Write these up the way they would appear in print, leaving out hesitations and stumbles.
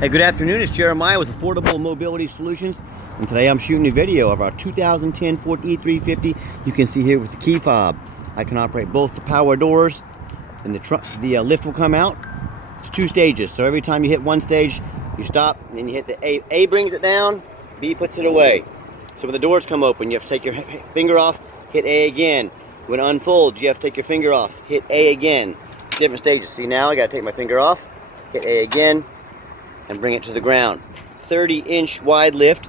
Hey, good afternoon. It's Jeremiah with Affordable Mobility Solutions, and today I'm shooting a video of our 2010 Ford E-350. You can see here with the key fob. I can operate both the power doors, and the lift will come out. It's 2 stages, so every time you hit one stage, you stop, and then you hit the A. A brings it down, B puts it away. So when the doors come open, you have to take your finger off, hit A again. When it unfolds, you have to take your finger off, hit A again. Different stages. See, now I got to take my finger off, hit A again, and bring it to the ground. 30-inch wide lift,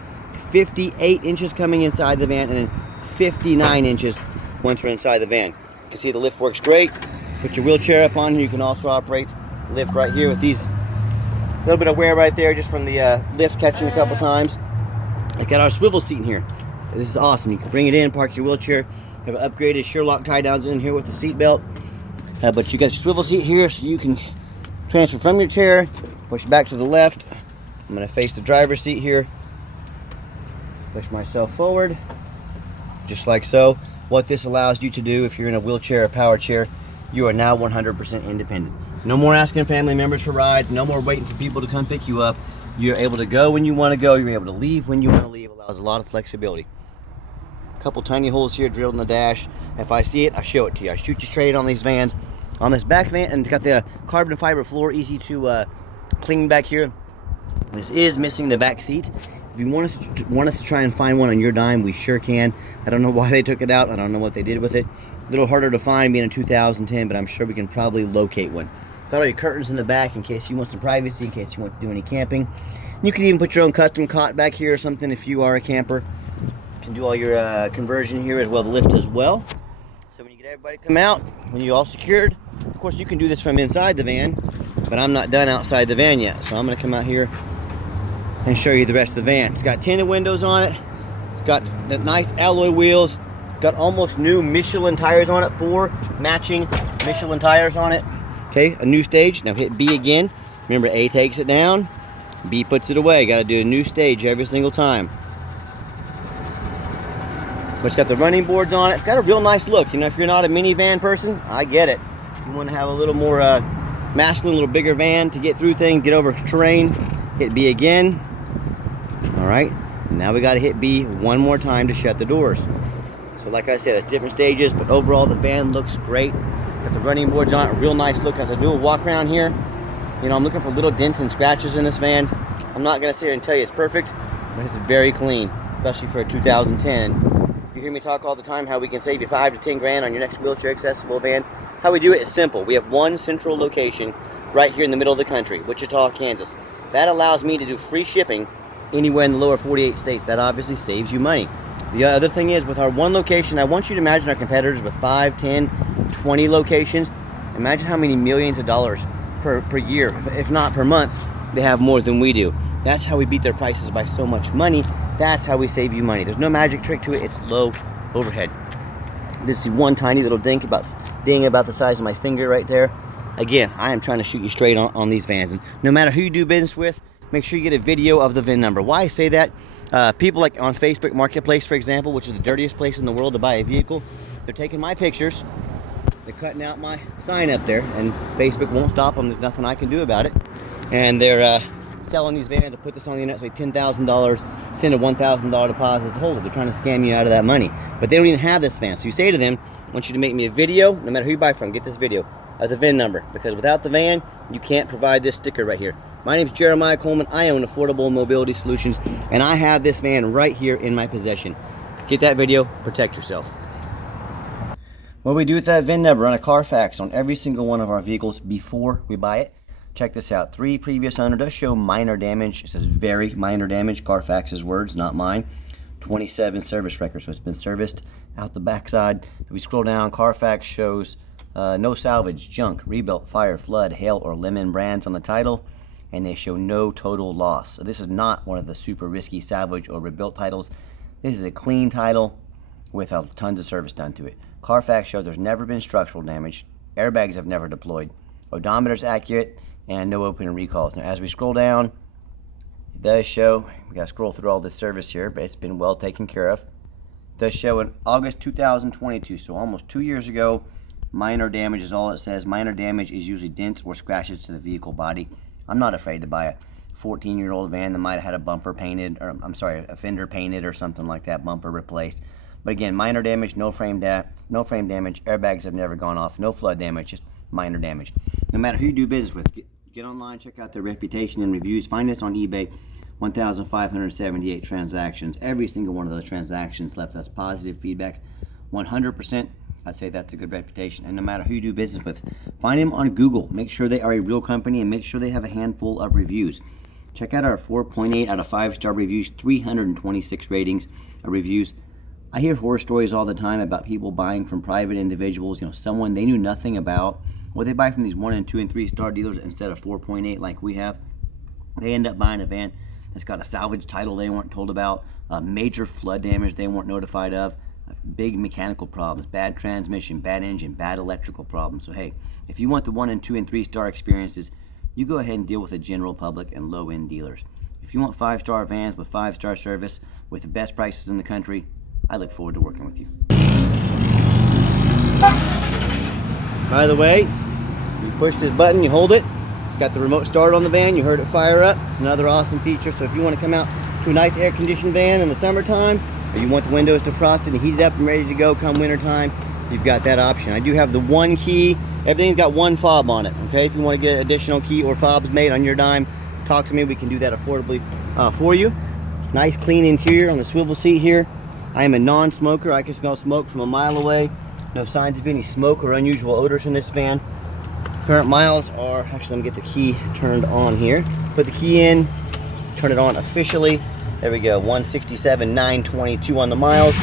58 inches coming inside the van, and then 59 inches once we're inside the van. You can see the lift works great. Put your wheelchair up on here. You can also operate the lift right here with these little bit of wear right there just from the lift catching a couple times. I got our swivel seat in here. This is awesome. You can bring it in, park your wheelchair. Have upgraded Sherlock tie downs in here with the seat belt. But you got your swivel seat here so you can transfer from your chair, push back to the left. I'm going to face the driver's seat here. Push myself forward, just like so. What this allows you to do, if you're in a wheelchair or power chair, you are now 100% independent. No more asking family members for rides. No more waiting for people to come pick you up. You're able to go when you want to go. You're able to leave when you want to leave. It allows a lot of flexibility. A couple tiny holes here drilled in the dash. If I see it, I show it to you. I shoot you straight on these vans. On this back van, and it's got the carbon fiber floor, easy to clean back here. This is missing the back seat. If you want us to try and find one on your dime, we sure can. I don't know why they took it out. I don't know what they did with it. A little harder to find being a 2010, but I'm sure we can probably locate one. Got all your curtains in the back in case you want some privacy, in case you want to do any camping. You can even put your own custom cot back here or something if you are a camper. You can do all your conversion here as well, the lift as well. So when you get everybody come out, when you're all secured, of course you can do this from inside the van, but I'm not done outside the van yet. So I'm going to come out here and show you the rest of the van. It's got tinted windows on it. It's got the nice alloy wheels. It's got almost new Michelin tires on it, 4 matching Michelin tires on it. Okay, a new stage. Now hit B again. Remember, A takes it down, B puts it away. Got to do a new stage every single time. But it's got the running boards on it. It's got a real nice look. You know, if you're not a minivan person, I get it. You want to have a little more masculine, a little bigger van to get through things, get over terrain. Hit B again. All right. Now we got to hit B one more time to shut the doors. So like I said, it's different stages, but overall the van looks great. Got the running boards on it, a real nice look. As I do a walk around here, you know, I'm looking for little dents and scratches in this van. I'm not going to sit here and tell you it's perfect, but it's very clean, especially for a 2010. You hear me talk all the time how we can save you 5 to 10 grand on your next wheelchair accessible van. How we do it is simple. We have one central location right here in the middle of the country, Wichita, Kansas. That allows me to do free shipping anywhere in the lower 48 states. That obviously saves you money. The other thing is, with our one location, I want you to imagine our competitors with 5, 10, 20 locations. Imagine how many millions of dollars per year, if not per month, they have more than we do. That's how we beat their prices by so much money. That's how we save you money. There's no magic trick to it. It's low overhead. This is one tiny little ding about the size of my finger right there. Again, I am trying to shoot you straight on these vans. And no matter who you do business with, make sure you get a video of the VIN number. Why I say that? People like on Facebook Marketplace, for example, which is the dirtiest place in the world to buy a vehicle, they're taking my pictures, they're cutting out my sign up there, and Facebook won't stop them. There's nothing I can do about it. And they're selling these vans to put this on the internet, say $10,000, send a $1,000 deposit to hold it. They're trying to scam you out of that money. But they don't even have this van. So you say to them, I want you to make me a video, no matter who you buy from, get this video of the VIN number, because without the van, you can't provide this sticker right here. My name is Jeremiah Coleman. I own Affordable Mobility Solutions, and I have this van right here in my possession. Get that video, protect yourself. What we do with that VIN number, run a Carfax on every single one of our vehicles before we buy it. Check this out. 3 previous owner does show minor damage. It says very minor damage. Carfax's words, not mine. 27 service records, so it's been serviced out the backside. If we scroll down, Carfax shows no salvage, junk, rebuilt, fire, flood, hail, or lemon brands on the title, and they show no total loss. So this is not one of the super risky salvage or rebuilt titles. This is a clean title with tons of service done to it. Carfax shows there's never been structural damage. Airbags have never deployed. Odometer's accurate, and no open and recalls. Now as we scroll down, it does show, we got to scroll through all this service here, but it's been well taken care of. It does show in August 2022, so almost 2 years ago, minor damage is all it says. Minor damage is usually dents or scratches to the vehicle body. I'm not afraid to buy 14-year-old van that might have had a bumper painted, or I'm sorry, a fender painted or something like that, bumper replaced. But again, minor damage, no frame damage, airbags have never gone off, no flood damage, just minor damage. No matter who you do business with, get online, check out their reputation and reviews. Find us on eBay. 1,578 transactions. Every single one of those transactions left us positive feedback. 100%, I'd say that's a good reputation. And no matter who you do business with, find them on Google. Make sure they are a real company and make sure they have a handful of reviews. Check out our 4.8 out of 5-star reviews, 326 ratings of reviews. I hear horror stories all the time about people buying from private individuals, someone they knew nothing about, or they buy from these 1 and 2 and 3-star dealers instead of 4.8 like we have. They end up buying a van that's got a salvage title they weren't told about, major flood damage they weren't notified of, big mechanical problems, bad transmission, bad engine, bad electrical problems. So hey, if you want the 1 and 2 and 3-star experiences, you go ahead and deal with the general public and low-end dealers. If you want 5-star vans with 5-star service with the best prices in the country, I look forward to working with you. By the way, you push this button, you hold it, it's got the remote start on the van, you heard it fire up. It's another awesome feature. So if you want to come out to a nice air-conditioned van in the summertime, or you want the windows defrosted and heated up and ready to go come wintertime, you've got that option. I do have the one key. Everything's got one fob on it, okay? If you want to get an additional key or fobs made on your dime, talk to me. We can do that affordably for you. Nice clean interior on the swivel seat here. I am a non-smoker. I can smell smoke from a mile away. No signs of any smoke or unusual odors in this van. Current miles are, actually let me get the key turned on here. Put the key in, turn it on officially. There we go, 167,922 on the miles.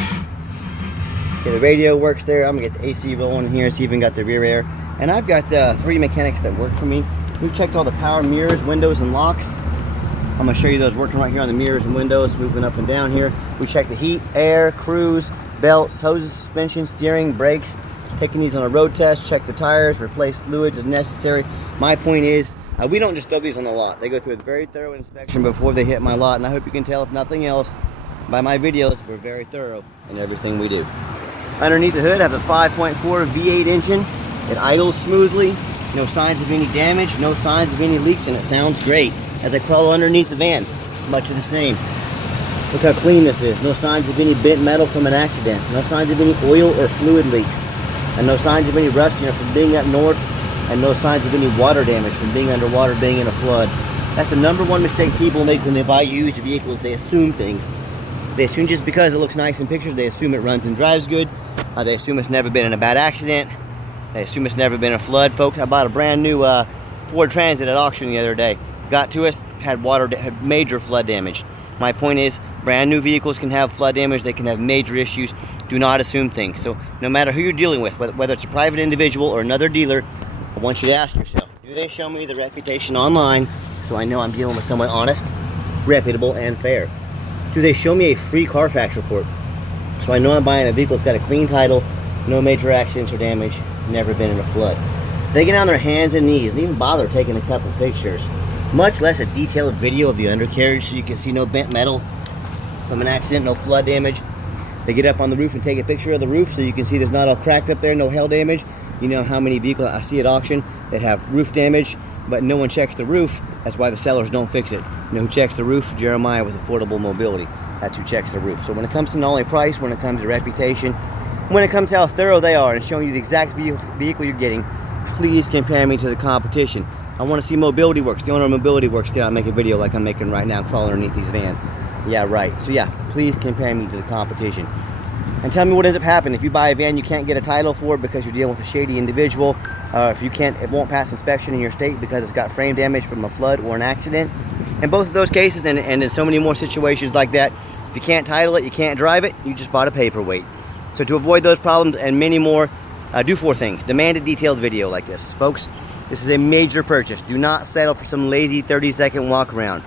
Okay, the radio works there. I'm gonna get the AC rolling here. It's even got the rear air. And I've got 3 mechanics that work for me. We've checked all the power mirrors, windows, and locks. I'm gonna show you those working right here on the mirrors and windows, moving up and down here. We check the heat, air, cruise, belts, hoses, suspension, steering, brakes. Taking these on a road test, check the tires, replace fluids as necessary. My point is, we don't just throw these on the lot. They go through a very thorough inspection before they hit my lot, and I hope you can tell, if nothing else, by my videos, we're very thorough in everything we do. Underneath the hood, I have a 5.4 V8 engine. It idles smoothly, no signs of any damage, no signs of any leaks, and it sounds great. As I crawl underneath the van, much of the same. Look how clean this is. No signs of any bent metal from an accident. No signs of any oil or fluid leaks. And no signs of any rust, from being up north, and no signs of any water damage from being underwater, being in a flood. That's the #1 mistake people make when they buy used vehicles. They assume things. They assume just because it looks nice in pictures, they assume it runs and drives good. They assume it's never been in a bad accident. They assume it's never been a flood. Folks, I bought a brand new Ford Transit at auction the other day. Got to us, had major flood damage. My point is, brand new vehicles can have flood damage. They can have major issues. Do not assume things. So no matter who you're dealing with, whether it's a private individual or another dealer, I want you to ask yourself, do they show me the reputation online so I know I'm dealing with someone honest, reputable, and fair? Do they show me a free Carfax report so I know I'm buying a vehicle that's got a clean title, no major accidents or damage, never been in a flood? They get on their hands and knees and even bother taking a couple pictures, much less a detailed video of the undercarriage so you can see no bent metal from an accident, no flood damage. They get up on the roof and take a picture of the roof so you can see there's not all cracked up there, no hail damage. You know how many vehicles I see at auction that have roof damage, but no one checks the roof. That's why the sellers don't fix it. You know who checks the roof? Jeremiah with Affordable Mobility. That's who checks the roof. So when it comes to not only price, when it comes to reputation, when it comes to how thorough they are and showing you the exact vehicle you're getting, please compare me to the competition. I want to see Mobility Works. The owner of Mobility Works get out and make a video like I'm making right now, crawling underneath these vans. Yeah, right. So yeah, please compare me to the competition. And tell me what ends up happening. If you buy a van you can't get a title for because you're dealing with a shady individual, if you can't, it won't pass inspection in your state because it's got frame damage from a flood or an accident. In both of those cases, and in so many more situations like that, if you can't title it, you can't drive it, you just bought a paperweight. So to avoid those problems and many more, do 4 things. Demand a detailed video like this. Folks, this is a major purchase. Do not settle for some lazy 30-second walk around.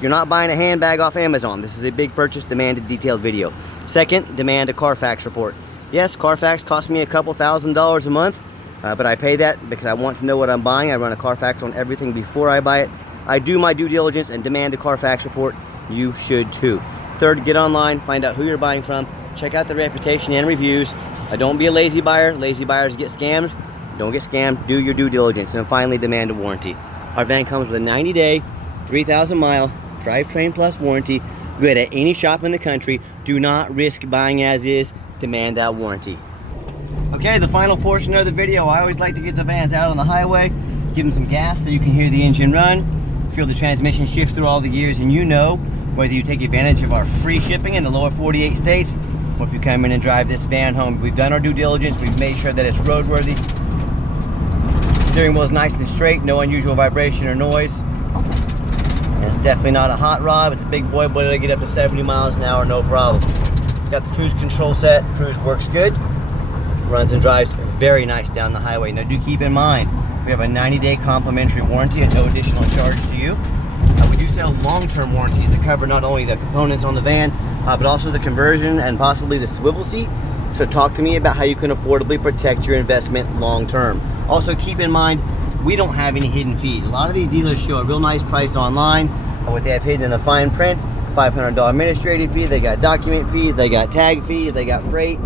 You're not buying a handbag off Amazon. This is a big purchase. Demand a detailed video. Second, demand a Carfax report. Yes, Carfax costs me a couple $1,000s a month, but I pay that because I want to know what I'm buying. I run a Carfax on everything before I buy it. I do my due diligence and demand a Carfax report. You should too. Third, get online, find out who you're buying from, check out the reputation and reviews. Don't be a lazy buyer. Lazy buyers get scammed. Don't get scammed. Do your due diligence. And finally, demand a warranty. Our van comes with a 90-day 3,000 mile drivetrain plus warranty, good at any shop in the country. Do not risk buying as is, demand that warranty. Okay, the final portion of the video, I always like to get the vans out on the highway, give them some gas so you can hear the engine run, feel the transmission shift through all the gears, and you know whether you take advantage of our free shipping in the lower 48 states, or if you come in and drive this van home. We've done our due diligence, we've made sure that it's roadworthy. Steering wheel is nice and straight, no unusual vibration or noise. And it's definitely not a hot rod, it's a big boy, but it'll get up to 70 miles an hour, no problem. Got the cruise control set, cruise works good. Runs and drives very nice down the highway. Now do keep in mind, we have a 90-day complimentary warranty at no additional charge to you. We do sell long-term warranties that cover not only the components on the van, but also the conversion and possibly the swivel seat. So talk to me about how you can affordably protect your investment long-term. Also keep in mind, we don't have any hidden fees. A lot of these dealers show a real nice price online, but what they have hidden in the fine print, $500 administrative fee, they got document fees, they got tag fees, they got freight,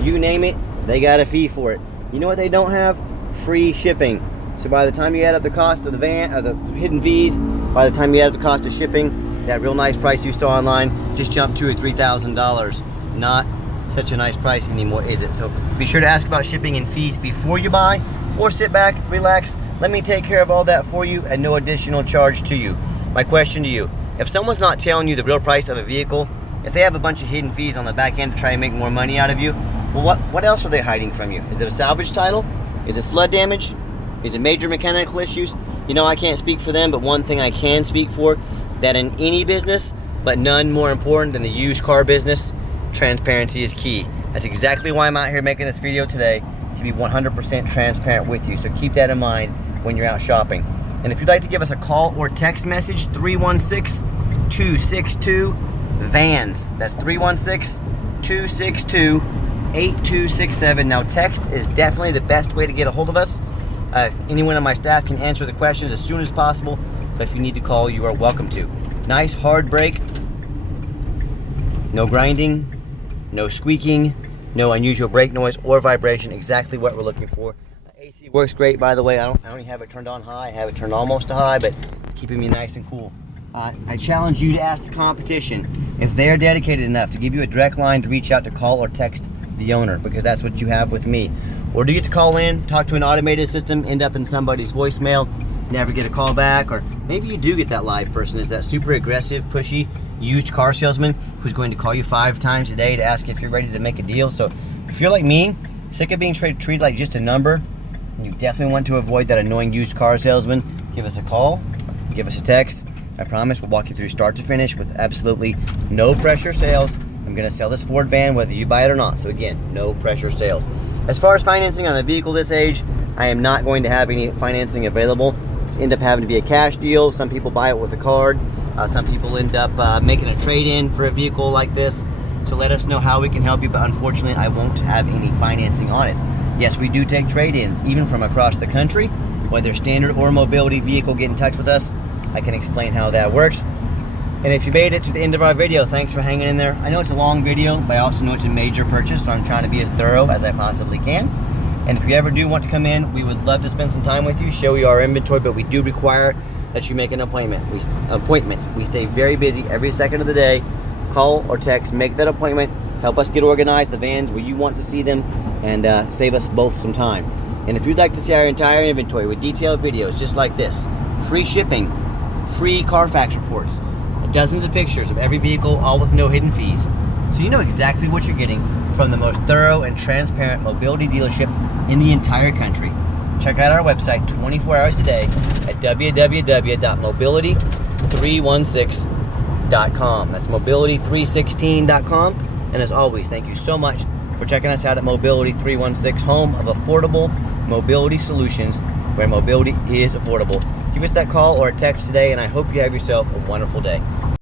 you name it, they got a fee for it. You know what they don't have? Free shipping. So by the time you add up the cost of the van, or the hidden fees, by the time you add up the cost of shipping, that real nice price you saw online just jumped to $3,000. Not such a nice price anymore, is it? So be sure to ask about shipping and fees before you buy, or sit back, relax, let me take care of all that for you at no additional charge to you. My question to you, if someone's not telling you the real price of a vehicle, if they have a bunch of hidden fees on the back end to try and make more money out of you, well, what else are they hiding from you? Is it a salvage title? Is it flood damage? Is it major mechanical issues? You know, I can't speak for them, but one thing I can speak for, that in any business, but none more important than the used car business, transparency is key. That's exactly why I'm out here making this video today, to be 100% transparent with you. So keep that in mind when you're out shopping. And if you'd like to give us a call or text message, 316-262-VANS. That's 316-262-8267. Now text is definitely the best way to get a hold of us. Anyone on my staff can answer the questions as soon as possible, but if you need to call, you are welcome to. Nice hard brake, no grinding, no squeaking, no unusual brake noise or vibration, exactly what we're looking for. AC works great, by the way. I don't even have it turned on high. I have it turned almost to high, but it's keeping me nice and cool. I challenge you to ask the competition if they're dedicated enough to give you a direct line to reach out to call or text the owner, because that's what you have with me. Or do you get to call in, talk to an automated system, end up in somebody's voicemail, never get a call back, or maybe you do get that live person, is that super aggressive, pushy, used car salesman who's going to call you 5 times a day to ask if you're ready to make a deal. So if you're like me, sick of being treated like just a number, and you definitely want to avoid that annoying used car salesman, give us a call, give us a text. I promise we'll walk you through start to finish with absolutely no pressure sales. I'm gonna sell this Ford van whether you buy it or not. So again, no pressure sales. As far as financing on a vehicle this age, I am not going to have any financing available. It's end up having to be a cash deal. Some people buy it with a card. Some people end up making a trade-in for a vehicle like this. So let us know how we can help you, but unfortunately I won't have any financing on it. Yes, we do take trade-ins, even from across the country. Whether standard or mobility vehicle, get in touch with us. I can explain how that works. And if you made it to the end of our video, thanks for hanging in there. I know it's a long video, but I also know it's a major purchase, so I'm trying to be as thorough as I possibly can. And if you ever do want to come in, we would love to spend some time with you, show you our inventory, but we do require that you make an appointment. We stay very busy every second of the day. Call or text, make that appointment, help us get organized, the vans where you want to see them, and save us both some time. And if you'd like to see our entire inventory with detailed videos just like this, free shipping, free Carfax reports, dozens of pictures of every vehicle, all with no hidden fees, so you know exactly what you're getting from the most thorough and transparent mobility dealership in the entire country. Check out our website 24 hours a day at www.mobility316.com. That's mobility316.com. And as always, thank you so much for checking us out at Mobility 316, home of affordable mobility solutions, where mobility is affordable. Give us that call or a text today, and I hope you have yourself a wonderful day.